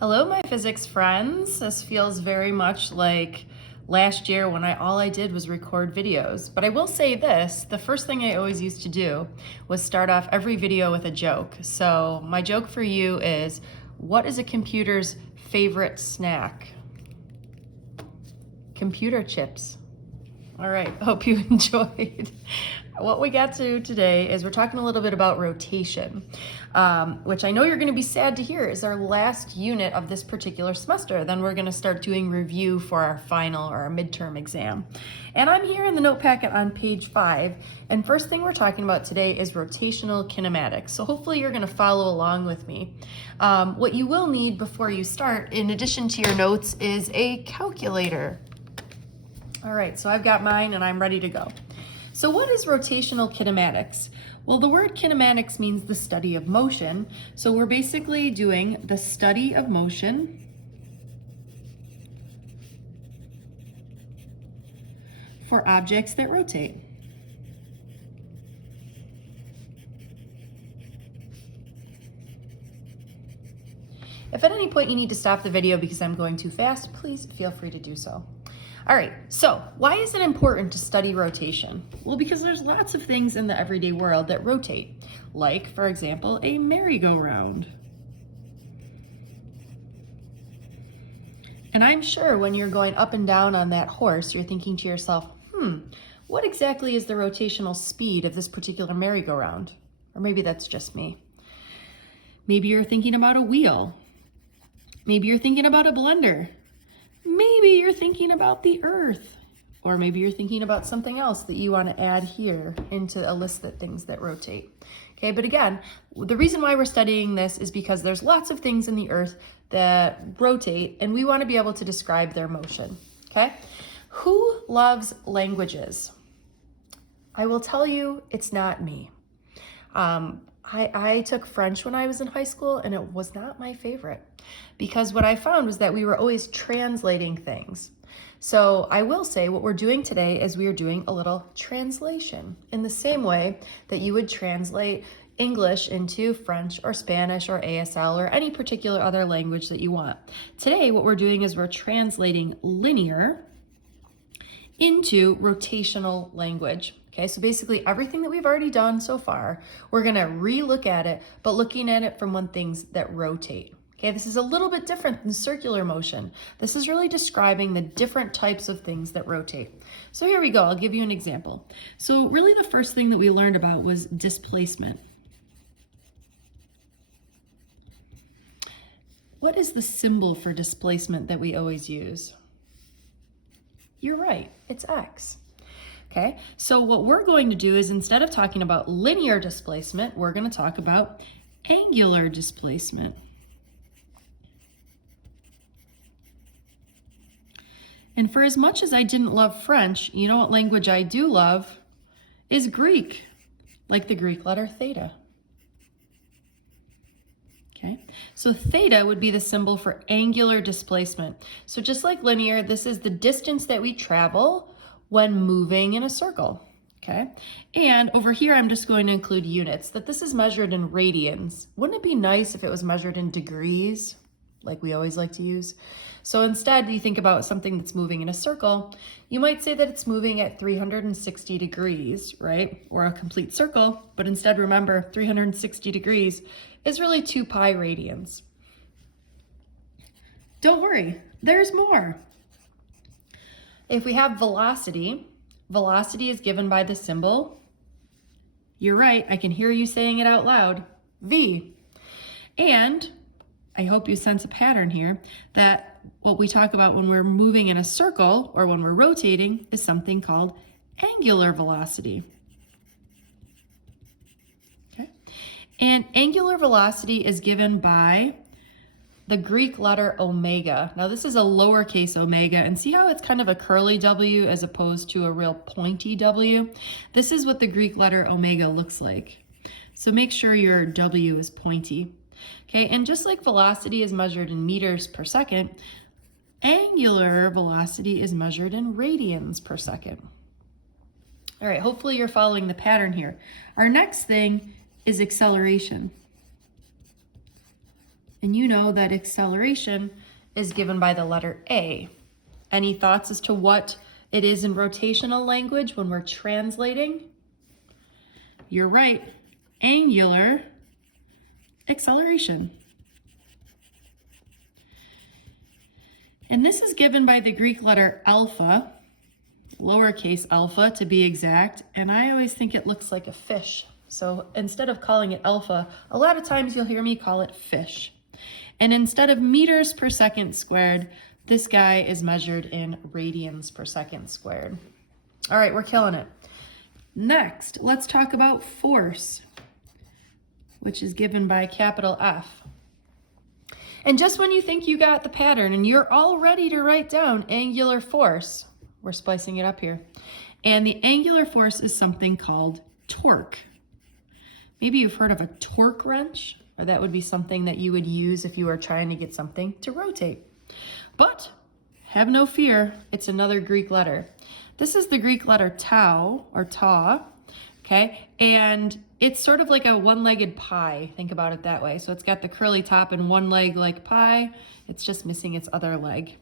Hello, my physics friends. This feels very much like last year when all I did was record videos. But I will say this, the first thing I always used to do was start off every video with a joke. So my joke for you is, what is a computer's favorite snack? Computer chips. All right, hope you enjoyed. What we got to today is we're talking a little bit about rotation, which I know you're going to be sad to hear is our last unit of this particular semester. Then we're going to start doing review for our final or our midterm exam. And I'm here in the note packet on page 5. And first thing we're talking about today is rotational kinematics. So hopefully you're going to follow along with me. What you will need before you start, in addition to your notes, is a calculator. All right, so I've got mine and I'm ready to go. So what is rotational kinematics? Well, the word kinematics means the study of motion. So we're basically doing the study of motion for objects that rotate. If at any point you need to stop the video because I'm going too fast, please feel free to do so. All right, so why is it important to study rotation? Well, because there's lots of things in the everyday world that rotate, like, for example, a merry-go-round. And I'm sure when you're going up and down on that horse, you're thinking to yourself, what exactly is the rotational speed of this particular merry-go-round? Or maybe that's just me. Maybe you're thinking about a wheel. Maybe you're thinking about a blender. Maybe you're thinking about the earth, or maybe you're thinking about something else that you want to add here into a list of things that rotate. Okay, but again, the reason why we're studying this is because there's lots of things in the earth that rotate and we want to be able to describe their motion. Okay, who loves languages? I will tell you, it's not me. I took French when I was in high school and it was not my favorite because what I found was that we were always translating things. So I will say what we're doing today is we are doing a little translation in the same way that you would translate English into French or Spanish or ASL or any particular other language that you want. Today, what we're doing is we're translating linear into rotational language. Okay, so basically everything that we've already done so far, we're gonna re-look at it, but looking at it from when things that rotate. Okay, this is a little bit different than circular motion. This is really describing the different types of things that rotate. So here we go, I'll give you an example. So really the first thing that we learned about was displacement. What is the symbol for displacement that we always use? You're right, it's X. Okay, so what we're going to do is instead of talking about linear displacement, we're going to talk about angular displacement. And for as much as I didn't love French, you know what language I do love is Greek, like the Greek letter theta. Okay, so theta would be the symbol for angular displacement. So just like linear, this is the distance that we travel when moving in a circle, okay? And over here, I'm just going to include units, that this is measured in radians. Wouldn't it be nice if it was measured in degrees, like we always like to use? So instead, you think about something that's moving in a circle, you might say that it's moving at 360 degrees, right? Or a complete circle, but instead remember, 360 degrees is really 2 pi radians. Don't worry, there's more. If we have velocity, velocity is given by the symbol, you're right, I can hear you saying it out loud, V. And I hope you sense a pattern here that what we talk about when we're moving in a circle or when we're rotating is something called angular velocity. Okay, and angular velocity is given by the Greek letter omega. Now this is a lowercase omega, and see how it's kind of a curly W as opposed to a real pointy W? This is what the Greek letter omega looks like. So make sure your W is pointy. Okay, and just like velocity is measured in meters per second, angular velocity is measured in radians per second. All right, hopefully you're following the pattern here. Our next thing is acceleration. And you know that acceleration is given by the letter A. Any thoughts as to what it is in rotational language when we're translating? You're right, angular acceleration. And this is given by the Greek letter alpha, lowercase alpha to be exact, and I always think it looks like a fish. So instead of calling it alpha, a lot of times you'll hear me call it fish. And instead of meters per second squared, this guy is measured in radians per second squared. All right, we're killing it. Next, let's talk about force, which is given by capital F. And just when you think you got the pattern and you're all ready to write down angular force, we're splicing it up here. And the angular force is something called torque. Maybe you've heard of a torque wrench, or that would be something that you would use if you were trying to get something to rotate. But have no fear, it's another Greek letter. This is the Greek letter tau, or ta, okay? And it's sort of like a one-legged pie, think about it that way. So it's got the curly top and one leg like pie, it's just missing its other leg.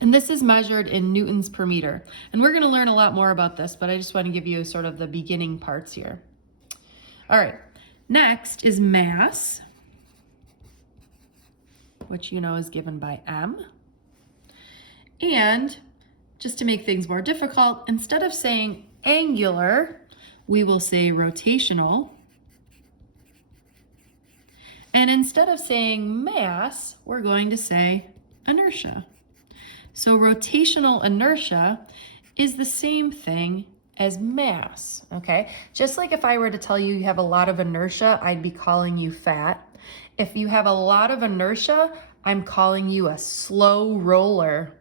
And this is measured in newtons per meter. And we're gonna learn a lot more about this, but I just wanna give you sort of the beginning parts here. All right, next is mass, which you know is given by m. And just to make things more difficult, instead of saying angular, we will say rotational. And instead of saying mass, we're going to say inertia. So rotational inertia is the same thing as mass, okay? Just like if I were to tell you you have a lot of inertia, I'd be calling you fat. If you have a lot of inertia, I'm calling you a slow roller.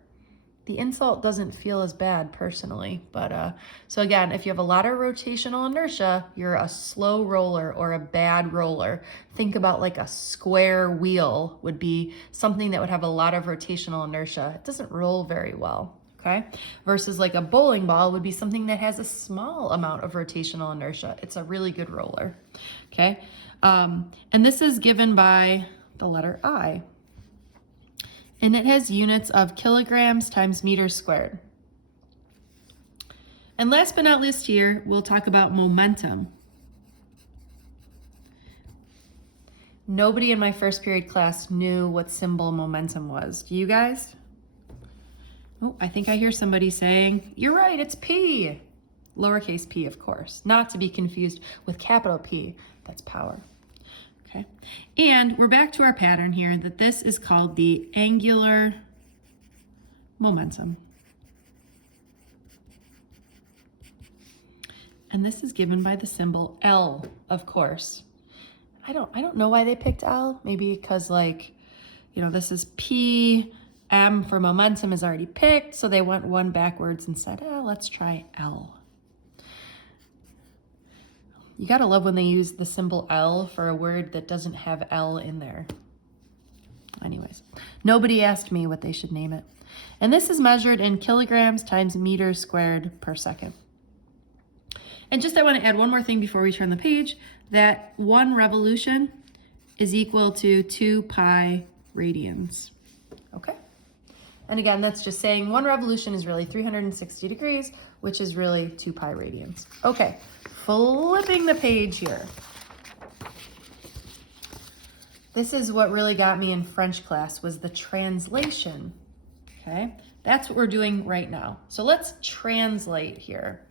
The insult doesn't feel as bad personally, but so again, if you have a lot of rotational inertia, you're a slow roller or a bad roller. Think about like a square wheel would be something that would have a lot of rotational inertia. It doesn't roll very well, okay? Versus like a bowling ball would be something that has a small amount of rotational inertia. It's a really good roller, okay? And this is given by the letter I. And it has units of kilograms times meters squared. And last but not least here, we'll talk about momentum. Nobody in my first period class knew what symbol momentum was. Do you guys? Oh, I think I hear somebody saying, you're right, it's P. Lowercase p, of course, not to be confused with capital P, that's power. Okay. And we're back to our pattern here that this is called the angular momentum. And this is given by the symbol L, of course. I don't know why they picked L. Maybe because this is P, M for momentum is already picked, so they went one backwards and said, let's try L. You gotta love when they use the symbol L for a word that doesn't have L in there. Anyways, nobody asked me what they should name it. And this is measured in kilograms times meters squared per second. And just I want to add one more thing before we turn the page, that 1 revolution is equal to 2 pi radians. Okay? And again, that's just saying 1 revolution is really 360 degrees, which is really 2 pi radians. Okay, flipping the page here. This is what really got me in French class, was the translation, okay? That's what we're doing right now. So let's translate here.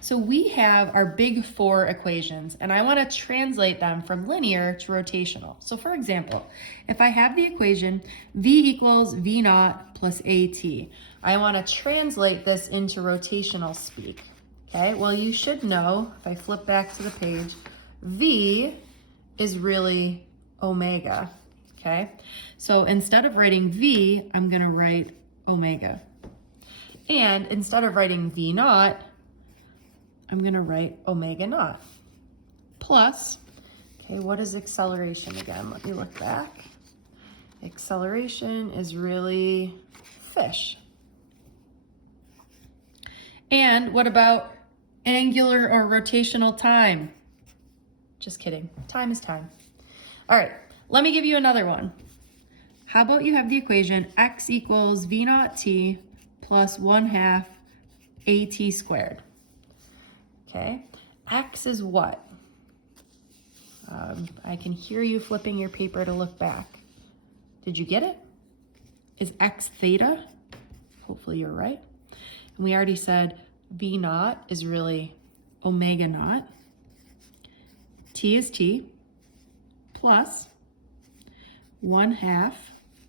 So we have our big 4 equations, and I want to translate them from linear to rotational. So for example, if I have the equation V equals V naught plus AT, I want to translate this into rotational speak. Okay, well, you should know, if I flip back to the page, V is really omega, okay? So instead of writing V, I'm gonna write omega. And instead of writing V naught, I'm gonna write omega naught. Plus, okay, what is acceleration again? Let me look back. Acceleration is really fish. And what about angular or rotational time? Just kidding, time is time. All right, Let me give you another one. How about you have the equation x equals v naught t plus 1/2 at squared. Okay, x is what? I can hear you flipping your paper to look back. Did you get it? Is x theta? Hopefully you're right. And we already said v naught is really omega naught. T is t plus 1/2.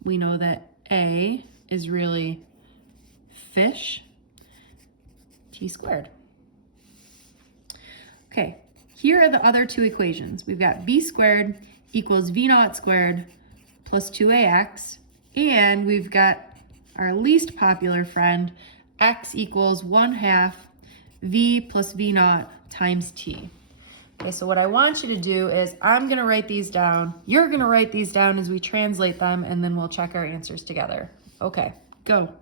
We know that a is really fish, t squared. Okay, here are the other two equations. We've got v squared equals v naught squared plus 2ax, and we've got our least popular friend, x equals 1/2 v plus v naught times t. Okay, so what I want you to do is I'm gonna write these down, you're gonna write these down as we translate them, and then we'll check our answers together. Okay, go.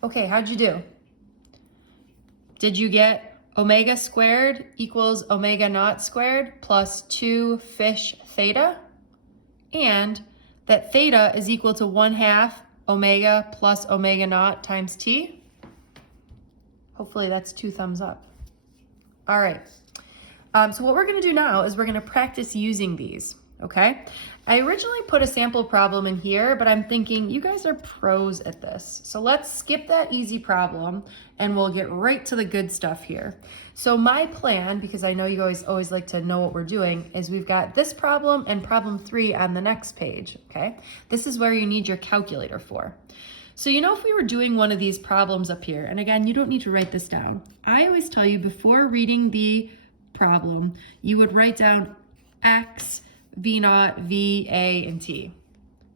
Okay, how'd you do? Did you get omega squared equals omega naught squared plus 2 fish theta? And that theta is equal to 1/2 omega plus omega naught times t? Hopefully that's 2 thumbs up. All right, so what we're gonna do now is we're gonna practice using these, okay? I originally put a sample problem in here, but I'm thinking you guys are pros at this. So let's skip that easy problem and we'll get right to the good stuff here. So my plan, because I know you guys always like to know what we're doing, is we've got this problem and problem 3 on the next page, okay? This is where you need your calculator for. So you know, if we were doing one of these problems up here, and again, you don't need to write this down. I always tell you before reading the problem, you would write down x, v naught, v, a, and t.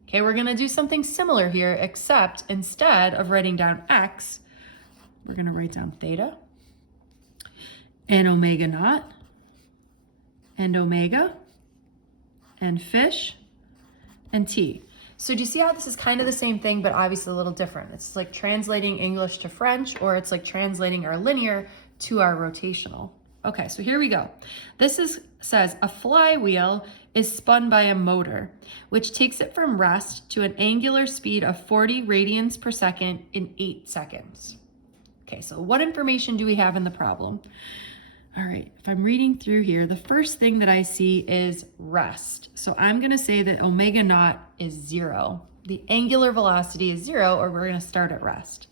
Okay, we're gonna do something similar here, except instead of writing down x, we're gonna write down theta, and omega naught, and omega, and fish, and t. So do you see how this is kind of the same thing, but obviously a little different? It's like translating English to French, or it's like translating our linear to our rotational. Okay, so here we go. This says a flywheel is spun by a motor, which takes it from rest to an angular speed of 40 radians per second in 8 seconds. Okay, so what information do we have in the problem? All right, if I'm reading through here, the first thing that I see is rest. So I'm gonna say that omega naught is 0. The angular velocity is 0, or we're gonna start at rest.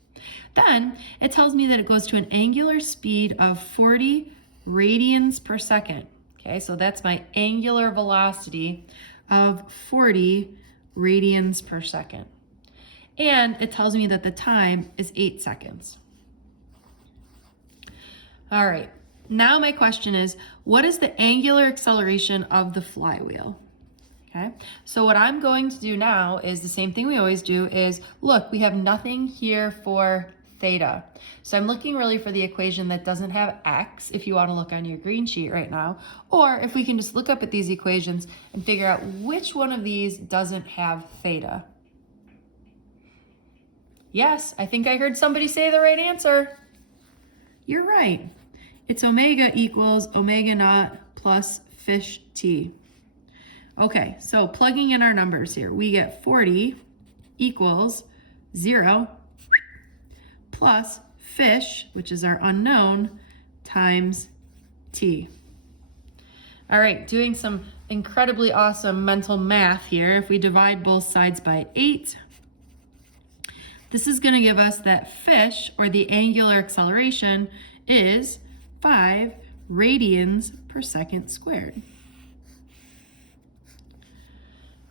Then it tells me that it goes to an angular speed of 40 radians per second. Okay, so that's my angular velocity of 40 radians per second. And it tells me that the time is 8 seconds. All right, now my question is, what is the angular acceleration of the flywheel? Okay, so what I'm going to do now is the same thing we always do is, look, we have nothing here for theta. So I'm looking really for the equation that doesn't have x, if you want to look on your green sheet right now, or if we can just look up at these equations and figure out which one of these doesn't have theta. Yes, I think I heard somebody say the right answer. You're right. It's omega equals omega naught plus fish t. Okay, so plugging in our numbers here, we get 40 equals 0 plus fish, which is our unknown, times t. All right, doing some incredibly awesome mental math here. If we divide both sides by 8, this is going to give us that fish, or the angular acceleration, is 5 radians per second squared.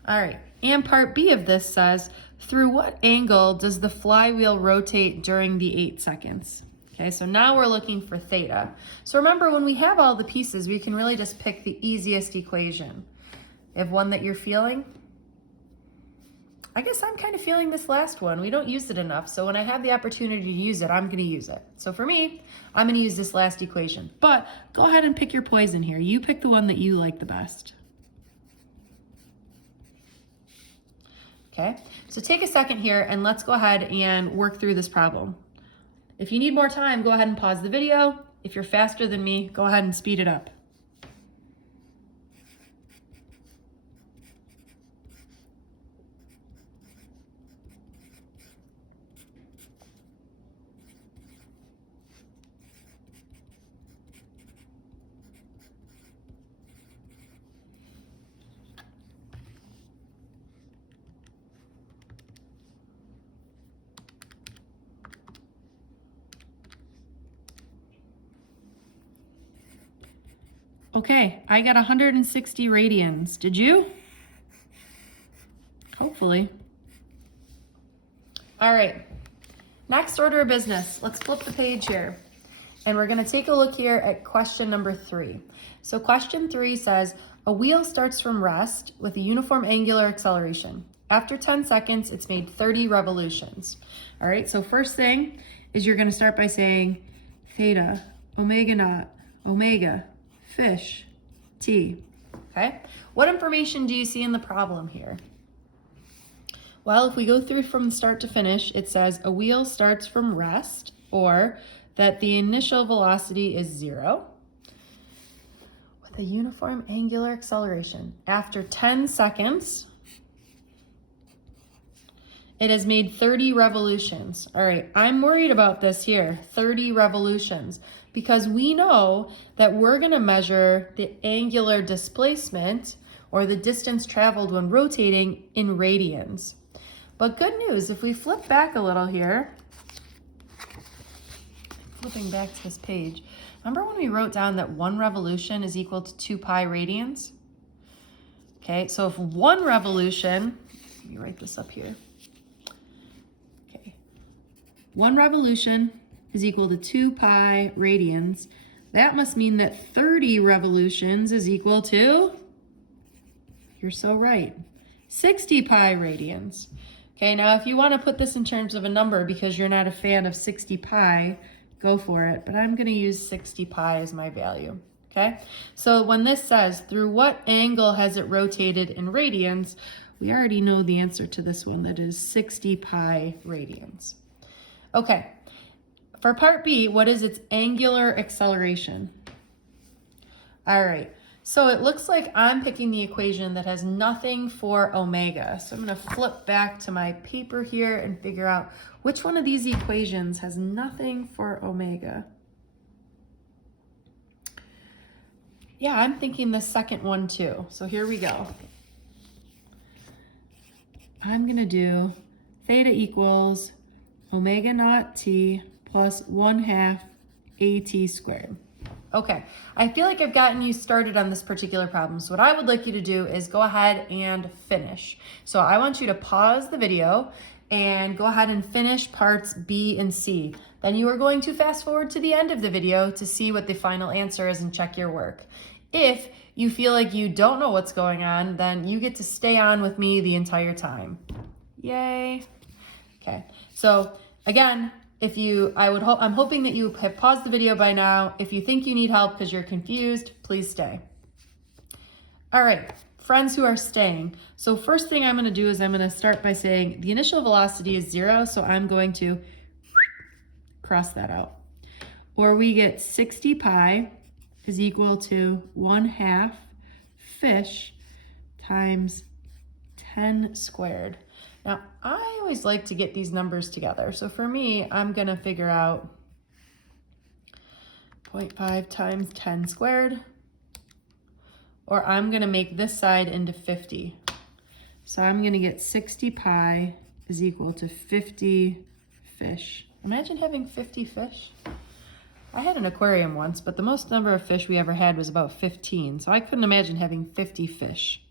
All right, and part B of this says, through what angle does the flywheel rotate during the 8 seconds? Okay, so now we're looking for theta. So remember, when we have all the pieces, we can really just pick the easiest equation. You have one that you're feeling? I guess I'm kind of feeling this last one. We don't use it enough. So when I have the opportunity to use it, I'm going to use it. So for me, I'm going to use this last equation. But go ahead and pick your poison here. You pick the one that you like the best. Okay, so take a second here and let's go ahead and work through this problem. If you need more time, go ahead and pause the video. If you're faster than me, go ahead and speed it up. Okay, I got 160 radians. Did you? Hopefully. All right, next order of business. Let's flip the page here. And we're gonna take a look here at question number 3. So question 3 says, a wheel starts from rest with a uniform angular acceleration. After 10 seconds, it's made 30 revolutions. All right, so first thing is you're gonna start by saying theta, omega naught, omega, fish, t, okay? What information do you see in the problem here? Well, if we go through from start to finish, it says a wheel starts from rest, or that the initial velocity is 0 with a uniform angular acceleration. After 10 seconds, it has made 30 revolutions. All right, I'm worried about this here, 30 revolutions, because we know that we're gonna measure the angular displacement or the distance traveled when rotating in radians. But good news, if we flip back a little here, flipping back to this page, remember when we wrote down that 1 revolution is equal to 2 pi radians? Okay, so if 1 revolution, let me write this up here. 1 revolution is equal to 2 pi radians. That must mean that 30 revolutions is equal to, you're so right, 60 pi radians. Okay, now if you want to put this in terms of a number because you're not a fan of 60 pi, go for it. But I'm going to use 60 pi as my value. Okay, so when this says, through what angle has it rotated in radians, we already know the answer to this one, that is 60 pi radians. Okay, for part B, what is its angular acceleration? All right, so it looks like I'm picking the equation that has nothing for omega. So I'm gonna flip back to my paper here and figure out which one of these equations has nothing for omega. Yeah, I'm thinking the second one too. So here we go. I'm gonna do theta equals omega naught t plus 1/2 at squared. Okay, I feel like I've gotten you started on this particular problem. So what I would like you to do is go ahead and finish. So I want you to pause the video and go ahead and finish parts B and C. Then you are going to fast forward to the end of the video to see what the final answer is and check your work. If you feel like you don't know what's going on, then you get to stay on with me the entire time. Yay. Okay, so again, I'm hoping that you have paused the video by now. If you think you need help because you're confused, please stay. All right, friends who are staying. So first thing I'm gonna do is I'm gonna start by saying the initial velocity is 0, so I'm going to cross that out. Or we get 60 pi is equal to 1/2 fish times 10 squared. Now, I always like to get these numbers together. So for me, I'm gonna figure out 0.5 times 10 squared, or I'm gonna make this side into 50. So I'm gonna get 60 pi is equal to 50 fish. Imagine having 50 fish. I had an aquarium once, but the most number of fish we ever had was about 15. So I couldn't imagine having 50 fish.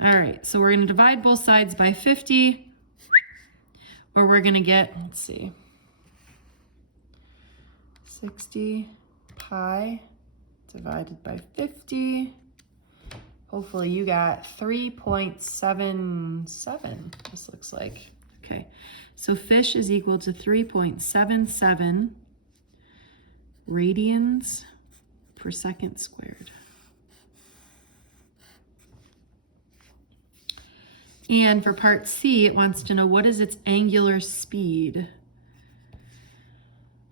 All right, so we're gonna divide both sides by 50, or we're gonna get, let's see, 60 pi divided by 50 Hopefully you got 3.77, this looks like. Okay, so fish is equal to 3.77 radians per second squared. And for part C, it wants to know what is its angular speed.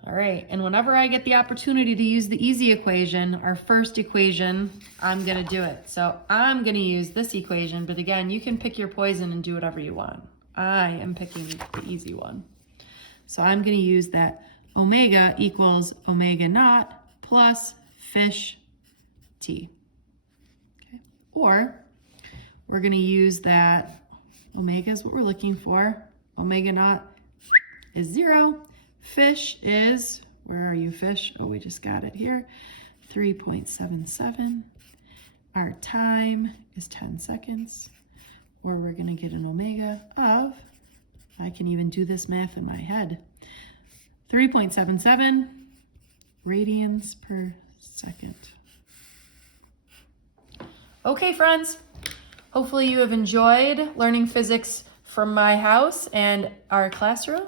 All right, and whenever I get the opportunity to use the easy equation, our first equation, I'm gonna do it. So I'm gonna use this equation, but again, you can pick your poison and do whatever you want. I am picking the easy one. So I'm gonna use that omega equals omega naught plus fish t. Okay. Or we're gonna use that omega is what we're looking for. Omega naught is 0. Fish is, where are you, fish? Oh, we just got it here. 3.77. Our time is 10 seconds. Or we're going to get an omega of, I can even do this math in my head, 3.77 radians per second. Okay, friends. Hopefully you have enjoyed learning physics from my house and our classroom.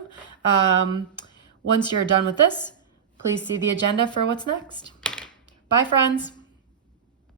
Once you're done with this, please see the agenda for what's next. Bye, friends.